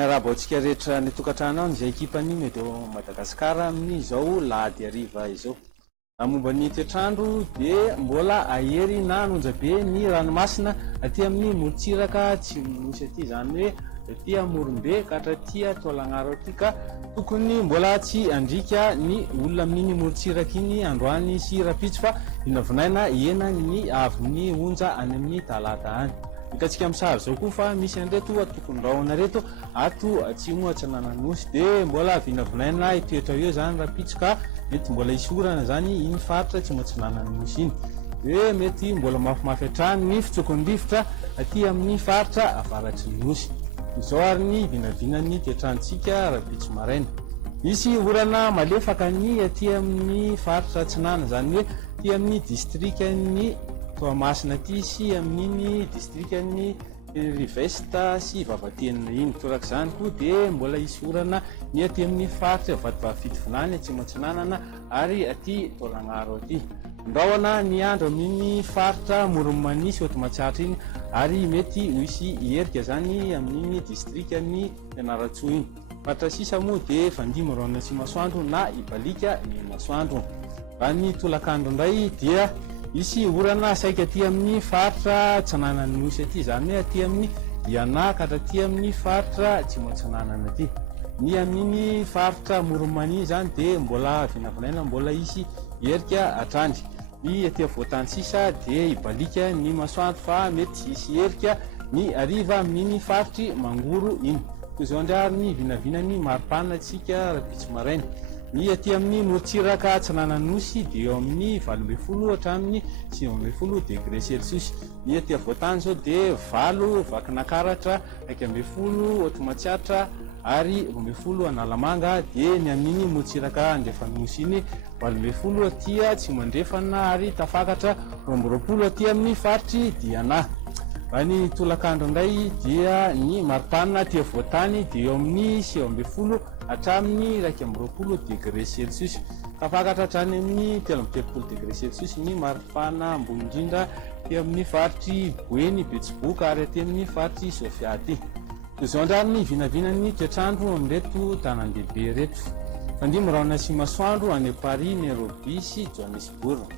arabo antsika rehetra ny tokantrano any izay ekipany eto Madagasikara amin'izao lahady hariva izao. Momba ny toetrandro dia mbola ahery na anonjabe ny ranomasina aty amin'ny morontsiraka tsy misy aty, izany hoe aty Morombe ka hatraty Tolagnaro aty, ka tokony mbola tsy andrika ny olona amin'iny morontsiraka iny androany sy rapitso fa vinavinaina ena ny avy ny onja any amin'ny talata any. Hitantsika amin'ny sary zao koa fa misy an'ireto atokondraona reto ato atsimo Antsinananosy dia mbola vinavinaina etoetra eo zany rapitso, ka mety mbola hisy orana zany iny faritra atsimo Antsinananosy iny. Hoe mety mbola mafimafy hatrany ny fitsokon-drivotra aty amin'ny faritra avaratry ny nosy. Izao ary ny vinavinan'ny toetrandrontsika rapitso maraina. Misy orana malefaka ny aty amin'ny faritra Atsinana, zany hoe aty amin'ny distriktan'ny Toamasina aty sy amin'iny distriktan'ny Rivesta sy Vavatenina iny. Torak'izany koa dia mbola hisy orana ny aty amin'ny faritra Vatovavy-Fitovinany atsimo Atsinanana ary aty Tolagnaro aty. Andrahoana ny andro amin'iny faritra Morommanisy Otomatsiatra iny ary mety hisy herika zany amin'iny distriktan'ny Fianaratsoa iny. Faritra sisa moa dia fandimy raona sy masoandro na ibalika ny masoandro. Raha ny tolakandro indray dia misy orana saika aty amin'ny faritra Antsinananosy aty, zany hoe aty amin'ny Diana ka hatraty amin'ny faritra atsimo Antsinanana aty. Ny amin'iny faritra Moromania zany dia mbola vinavinaina, mbola hisy herika hatrany. Ny aty avoatany sisa dia ibalika ny masoandro fa mety hisy herika ny ariva amin'iny faritry Mangoro iny. Toy izao indray ny vinavinany maripana antsika rapitso maraina. Ny aty amin'ny morontsiraka Antsinananosy dia eo amin'ny 20 hatramin'ny 25 degré Celsius. Ny aty avoatany zao dia 20 Vakinankaratra, 20 Otomatsiatra ary 20 Analamanga. Dia ny amin'iny morontsiraka Andrefanosy iny 20 aty Atsimo Andrefana ary tafakatra 20 aty amin'ny faritry Diana. Raha ny tolakandro indray dia ny maripana aty avoatany dia eo amin'ny 20 hatramin'ny 20 degré Celsius. Tafakatra hatrany amin'ny 30 degré Celsius ny maripana ambony indrindra aty amin'ny faritry Boeny, Betsiboka ary aty amin'ny faritry Sofia aty. Izao indray ny vinavinan'ny toetrandro amin'ireto tanàn-dehibe reto. Fandimy raona sy masoandro any Paris, Nairobi sy Johannesburg.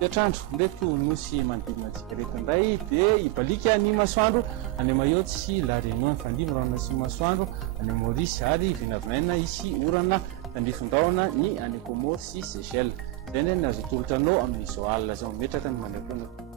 Toetrandro nreto nosy manodidina antsika reto indray dia ibalika ny masoandro any Mayotte sy La Réunion. Fandimy raona sy masoandro any Maurice ary vinavinaina hisy orana tandrifin-drahona ny any Comores sy Seychelles. Izay indray ny azo atolotra anao amin'izao alina izao. Metraka ny mandrapona.